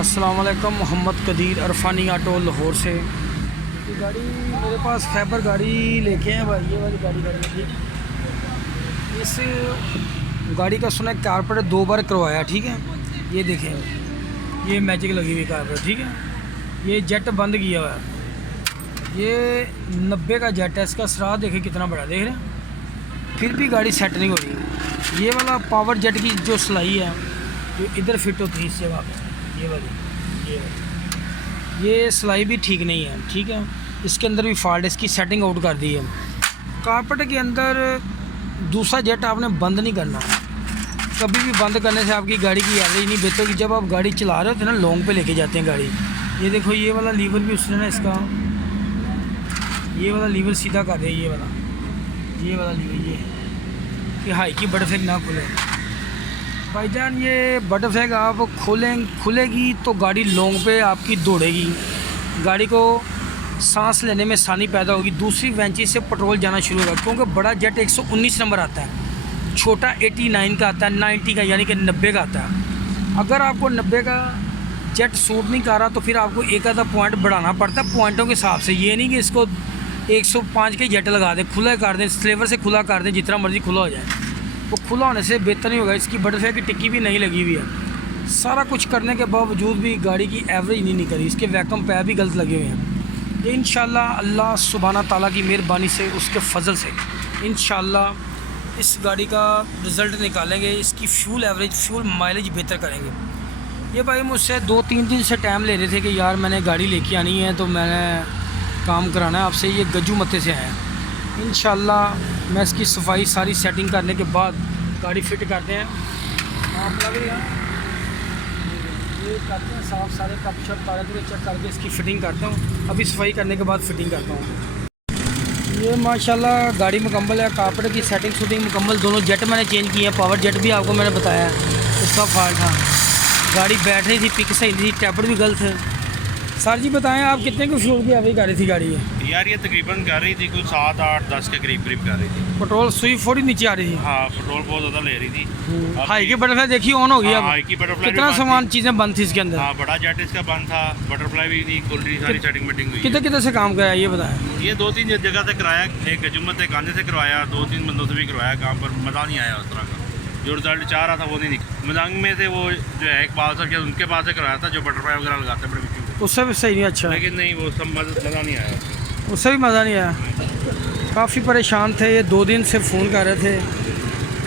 अस्सलाम वालेकुम। मोहम्मद कदीर अरफानी ऑटो लाहौर से। ये गाड़ी मेरे पास खैबर गाड़ी लेके हैं भाई, ये वाली गाड़ी ठीक है। इस गाड़ी का सुना कारपेट 2 बार करवाया, ठीक है। ये देखें, ये मैजिक लगी हुई कारपेट, ठीक है। ये जेट बंद किया हुआ है, ये 90 का जेट है। इसका सरा देखें कितना बड़ा, देख रहे हैं, फिर भी गाड़ी सेट नहीं हो रही। ये वाला पावर जेट की जो सिलाई है जो इधर फिट होती है इस जगह पे, ये सिलाई भी ठीक नहीं है, ठीक है। इसके अंदर भी फॉल्ट है, इसकी सेटिंग आउट कर दी है। कारपेट के अंदर दूसरा जेट आपने बंद नहीं करना। कभी भी बंद करने से आपकी गाड़ी की एवरेज नहीं बेहतर होगी। जब आप गाड़ी चला रहे होते हैं ना, लॉन्ग पे लेके जाते हैं गाड़ी। ये देखो, ये वाला लीवर भी उसने ना इसका, ये वाला लीवर सीधा कर दे, ये वाला लीवर, ये हाई की बटरफ्लाई ना खुले भाईजान। ये बटरफ्लाई आप खुलेगी तो गाड़ी लॉन्ग पे आपकी दौड़ेगी, गाड़ी को सांस लेने में आसानी पैदा होगी। दूसरी वेंची से पेट्रोल जाना शुरू होगा, क्योंकि बड़ा जेट 119 नंबर आता है, छोटा 89 का आता है, 90 का यानी कि 90 का आता है। अगर आपको 90 का जेट सूट नहीं कर रहा तो फिर आपको एक आधा पॉइंट बढ़ाना पड़ता है पॉइंटों के हिसाब से। ये नहीं कि इसको 105 के जेट लगा दें, खुला कर दें, स्लेवर से खुला कर दें, जितना मर्ज़ी खुला हो जाए। वो खुला होने से बेहतर नहीं होगा। इसकी बटरफ्लाई की टिक्की भी नहीं लगी हुई है। सारा कुछ करने के बावजूद भी गाड़ी की एवरेज नहीं निकली। इसके वैकम पैर भी गलत लगे हुए हैं। ये इंशाल्लाह अल्लाह सुब्हाना ताला की मेहरबानी से, उसके फजल से इंशाल्लाह इस गाड़ी का रिज़ल्ट निकालेंगे। इसकी फ्यूल एवरेज, फ्यूल माइलेज बेहतर करेंगे। ये भाई मुझसे 2-3 दिन से टाइम ले रहे थे कि यार मैंने गाड़ी लेके आनी है, तो मैंने काम कराना है आपसे। ये गज्जू मत्ते से आए हैं। इंशाल्लाह मैं इसकी सफाई सारी सेटिंग करने के बाद गाड़ी फिट करते हैं। आप लगेगा ये करते हैं साफ़, सारे कप शप तारे तुरे चेक करके इसकी फ़िटिंग करता हूँ। अभी सफाई करने के बाद फ़िटिंग करता हूँ। ये माशाल्लाह गाड़ी मुकम्मल है, कारपेट की सेटिंग शूटिंग मुकम्मल। दोनों जेट मैंने चेंज किए हैं। पावर जेट भी आपको मैंने बताया है, उसका फॉल्ट था। गाड़ी बैठ रही थी, पिक सही थी, टैपर भी गलत है। सर जी बताएं, आप कितने की फ्यूल की एवरेज कर रही थी गाड़ी है? यार ये तकरीबन कर रही थी कुछ 7, 8, 10 के करीब कर रही थी। पेट्रोल सुई फोड़ी नीचे आ रही थी। हाँ, पेट्रोल बहुत ज़्यादा ले रही थी। हाई की बटरफ्लाई देखी ऑन हो गई। अब हाई की बटरफ्लाई कितना सामान चीज़ें बंद थी इसके अंदर। हाँ, बड़ा जेट इसका बंद था, बटरफ्लाई भी थी, खुल रही, सारी सेटिंग मीटिंग हुई। कितने से काम कराया ये बताएं? ये 2-3 जगह से कराया, एक गजुमत एक आने से करवाया, 2-3 बंदों से भी करवाया काम, पर मज़ा नहीं आया उस तरह का। जो रिजल्ट चाह रहा था वो नहीं निकला। मजांग में से वो जो है एक बाल सर उनके पास से करवाया था, जो बटरफ्लाई वगैरह लगाते हैं बड़े, उससे भी सही नहीं अच्छा, लेकिन नहीं वो सब मज़ा नहीं आया, उससे भी मज़ा नहीं आया। काफ़ी परेशान थे ये, 2 दिन से फ़ोन कर रहे थे।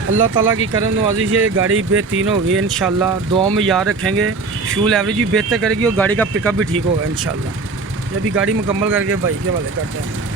अल्लाह ताला की करम नवाजी से ये गाड़ी बेहतरीन होगी इंशाल्लाह। दुआ में याद रखेंगे, फ्यूल एवरेज भी बेहतर करेगी और गाड़ी का पिकअप भी ठीक होगा इंशाल्लाह। ये भी गाड़ी मुकम्मल करके भाई के वाले करते हैं।